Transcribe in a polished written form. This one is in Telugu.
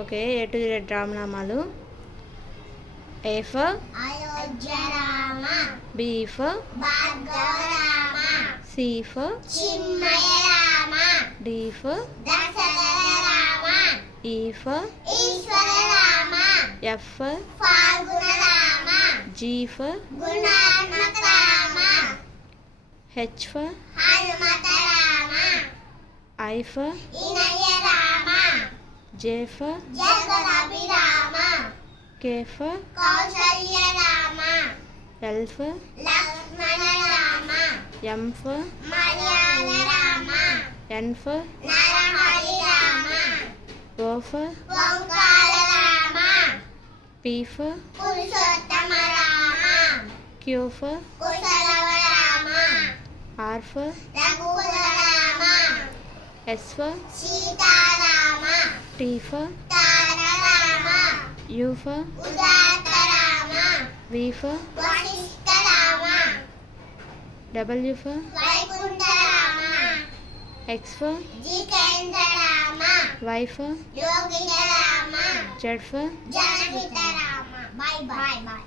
ఓకే, A to Z రామనామాలు. A for అయోధ్యరామ, B for భార్గవరామ, C for చిన్మయరామ, D for దశరథరామ, E for ఈశ్వరరామ, F for ఫాల్గుణరామ, G for గుణాత్మకరామ, H for హనుమతరామ, I for ఇనయరామ, J for జగదభిరామ, K for కౌసల్యరామ, L for లక్ష్మణరామ, M for మర్యాదరామ, N for నరహరిరామ, O for ఓంకారరామ, P for పురుషోత్తమరామ, Q for కుశలవరామ, R for రఘుకులరామ, S for సీతారామ, T for తారరామ, U for ఉదాత్తరామ, V for Vasishtharama, W for Vaikuntharama, X for Jitendrarama, Y for Yogirama, Z for Janahitarama. Bye bye bye.